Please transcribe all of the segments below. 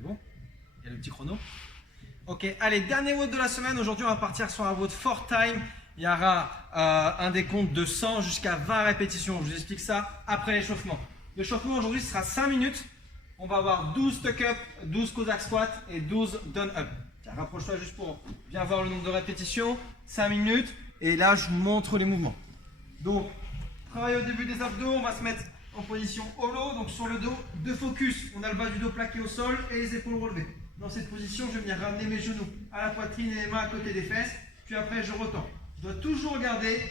C'est bon? Il y a le petit chrono. Ok, allez, dernier WOD de la semaine. Aujourd'hui, on va partir sur un WOD 4 time. Il y aura un décompte de 100 jusqu'à 20 répétitions. Je vous explique ça après l'échauffement. L'échauffement aujourd'hui, ce sera 5 minutes. On va avoir 12 tuck-up, 12 Cossack squat et 12 down-up. Rapproche-toi juste pour bien voir le nombre de répétitions. 5 minutes. Et là, je vous montre les mouvements. Donc, travail au début des abdos. On va se mettre en position holo. Donc, sur le dos, de focus. On a le bas du dos plaqué au sol et les épaules relevées. Dans cette position, je vais venir ramener mes genoux à la poitrine et les mains à côté des fesses. Puis après, je retends. Je dois toujours garder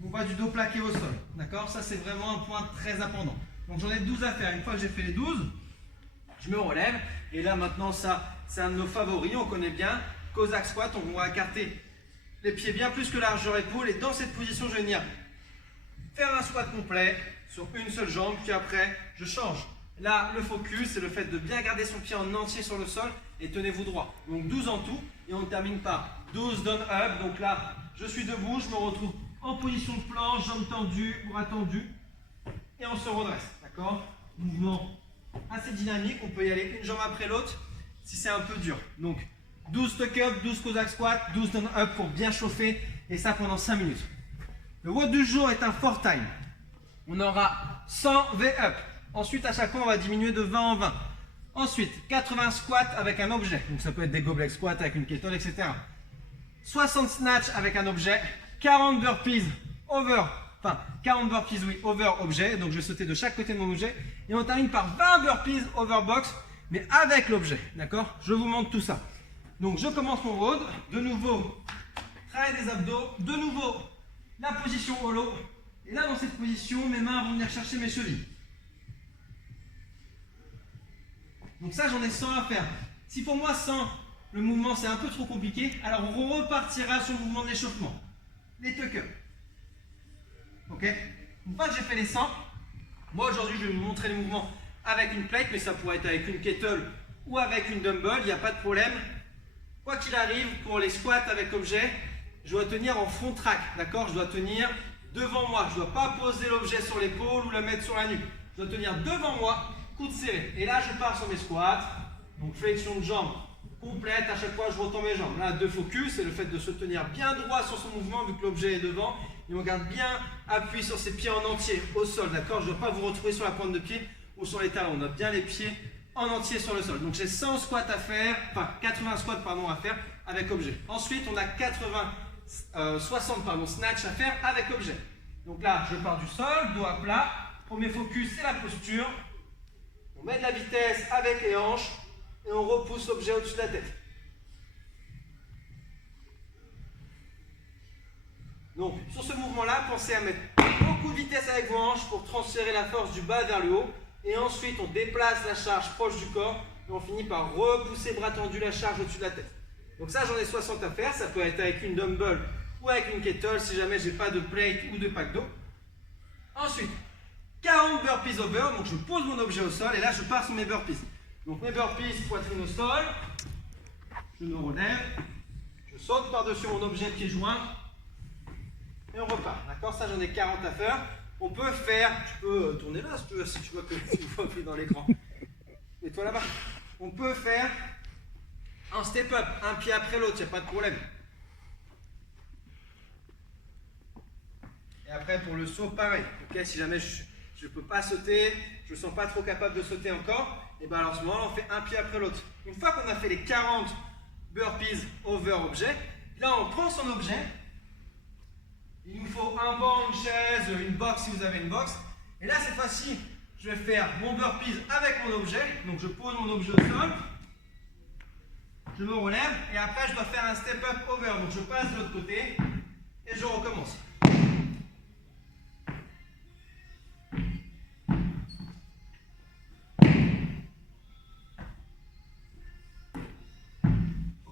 mon bas du dos plaqué au sol. D'accord? Ça, c'est vraiment un point très important. Donc, j'en ai 12 à faire. Une fois que j'ai fait les 12, je me relève. Et là, maintenant, ça, c'est un de nos favoris. On connaît bien. Cossack squat. On va écarter les pieds bien plus que la largeur épaule. Et dans cette position, je vais venir faire un squat complet sur une seule jambe. Puis après, je change. Là, le focus, c'est le fait de bien garder son pied en entier sur le sol et tenez-vous droit. Donc 12 en tout et on termine par 12 down up. Donc là, je suis debout, je me retrouve en position de planche, jambes tendues, bras tendus et on se redresse. D'accord? Mouvement assez dynamique, on peut y aller une jambe après l'autre si c'est un peu dur. Donc 12 tuck-up, 12 Cossack squat, 12 down up pour bien chauffer et ça pendant 5 minutes. Le WOD du jour est un 4 time. On aura 100 V-up. Ensuite, à chaque fois, on va diminuer de 20 en 20. Ensuite, 80 squats avec un objet. Donc, ça peut être des goblet squats avec une kettle, etc. 60 snatch avec un objet. 40 burpees over. Enfin, 40 burpees, oui, over objet. Donc, je vais sauter de chaque côté de mon objet. Et on termine par 20 burpees over box, mais avec l'objet. D'accord? Je vous montre tout ça. Donc, je commence mon WOD. De nouveau, travail des abdos. De nouveau, la position holo. Et là, dans cette position, mes mains vont venir chercher mes chevilles. Donc ça, j'en ai 100 à faire. Si pour moi 100, le mouvement c'est un peu trop compliqué, alors on repartira sur le mouvement de l'échauffement. Les tuck-up. Ok? Une fois que j'ai fait les 100, moi aujourd'hui je vais vous montrer les mouvements avec une plate, mais ça pourrait être avec une kettle ou avec une dumbbell, il n'y a pas de problème. Quoi qu'il arrive, pour les squats avec objet, je dois tenir en front track, d'accord? Je dois tenir devant moi, je ne dois pas poser l'objet sur l'épaule ou le mettre sur la nuque. Je dois tenir devant moi, coude serré. Et là, je pars sur mes squats. Donc, flexion de jambes complète. À chaque fois, je retends mes jambes. Là, de focus, c'est le fait de se tenir bien droit sur son mouvement vu que l'objet est devant. Et on garde bien appui sur ses pieds en entier au sol, d'accord? Je ne dois pas vous retrouver sur la pointe de pied ou sur les talons. On a bien les pieds en entier sur le sol. Donc, j'ai 100 squats à faire, enfin 80 squats pardon, à faire avec objet. Ensuite, on a 60 snatch à faire avec objet. Donc là, je pars du sol, dos à plat. Premier focus, c'est la posture. On met de la vitesse avec les hanches et on repousse l'objet au-dessus de la tête. Donc, sur ce mouvement-là, pensez à mettre beaucoup de vitesse avec vos hanches pour transférer la force du bas vers le haut. Et ensuite, on déplace la charge proche du corps et on finit par repousser bras tendu la charge au-dessus de la tête. Donc ça, j'en ai 60 à faire. Ça peut être avec une dumbbell ou avec une kettle si jamais j'ai pas de plate ou de pack d'eau. Ensuite, 40 burpees over, donc je pose mon objet au sol et là je pars sur mes burpees. Donc mes burpees, poitrine au sol, je me relève, je saute par-dessus mon objet pieds joints et on repart. D'accord? Ça j'en ai 40 à faire. On peut faire, tu peux tourner là si tu veux, si tu vois que tu vois plus dans l'écran. Mets-toi là-bas. On peut faire un step-up, un pied après l'autre, il n'y a pas de problème. Et après pour le saut, pareil. Ok, si jamais je ne peux pas sauter, je ne me sens pas trop capable de sauter encore, et bien alors à ce moment-là, on fait un pied après l'autre. Une fois qu'on a fait les 40 burpees over objet, là on prend son objet. Il nous faut un banc, une chaise, une box si vous avez une box. Et là cette fois-ci, je vais faire mon burpees avec mon objet. Donc je pose mon objet au sol, je me relève et après je dois faire un step up over. Donc je passe de l'autre côté et je recommence.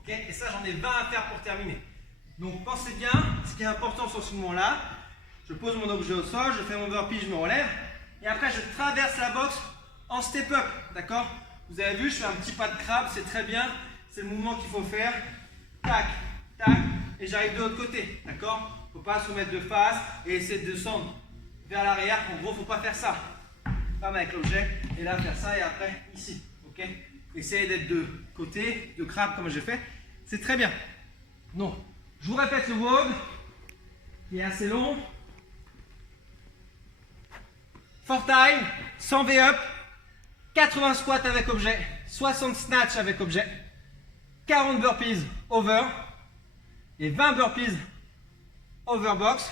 Et ça, j'en ai 20 à faire pour terminer. Donc, pensez bien, ce qui est important sur ce moment-là, je pose mon objet au sol, je fais mon burpee, je me relève. Et après, je traverse la box en step-up. D'accord? Vous avez vu, je fais un petit pas de crabe, c'est très bien. C'est le mouvement qu'il faut faire. Tac, tac, et j'arrive de l'autre côté. D'accord? Il ne faut pas se mettre de face et essayer de descendre vers l'arrière. En gros, il ne faut pas faire ça. Comme avec l'objet. Et là, faire ça et après, ici. Ok? essayez d'être de côté, de crabe comme j'ai fait. C'est très bien. Donc, je vous répète le WOD qui est assez long. 4 time, 100 V-up, 80 squats avec objet, 60 snatch avec objet, 40 burpees over et 20 burpees over box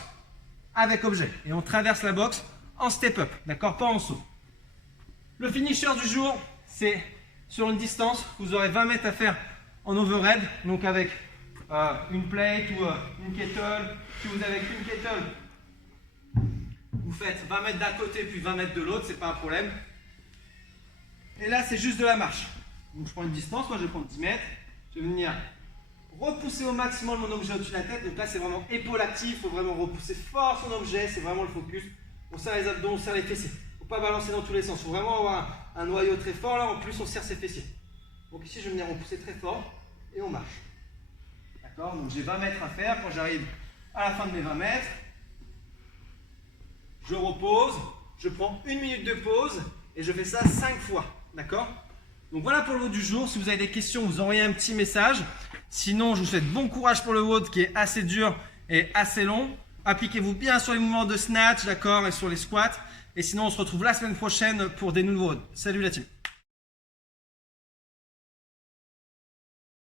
avec objet. Et on traverse la box en step-up, d'accord? Pas en saut. Le finisher du jour, c'est sur une distance, vous aurez 20 mètres à faire en overhead, donc avec une plate ou une kettle. Si vous avez qu'une kettle, vous faites 20 mètres d'un côté puis 20 mètres de l'autre, c'est pas un problème. Et là, c'est juste de la marche. Donc je prends une distance, moi je vais prendre 10 mètres. Je vais venir repousser au maximum mon objet au-dessus de la tête. Donc là, c'est vraiment épaule active, il faut vraiment repousser fort son objet, c'est vraiment le focus. On serre les abdos, on serre les fessiers. Il ne faut pas balancer dans tous les sens, il faut vraiment avoir un noyau très fort. Là, en plus, on serre ses fessiers. Donc ici, je vais venir repousser très fort et on marche. D'accord? Donc j'ai 20 mètres à faire. Quand j'arrive à la fin de mes 20 mètres, je repose, je prends une minute de pause et je fais ça 5 fois. D'accord? Donc voilà pour le WOD du jour. Si vous avez des questions, vous envoyez un petit message. Sinon, je vous souhaite bon courage pour le WOD qui est assez dur et assez long. Appliquez-vous bien sur les mouvements de snatch, d'accord, et sur les squats. Et sinon, on se retrouve la semaine prochaine pour des nouveaux WOD. Salut la team!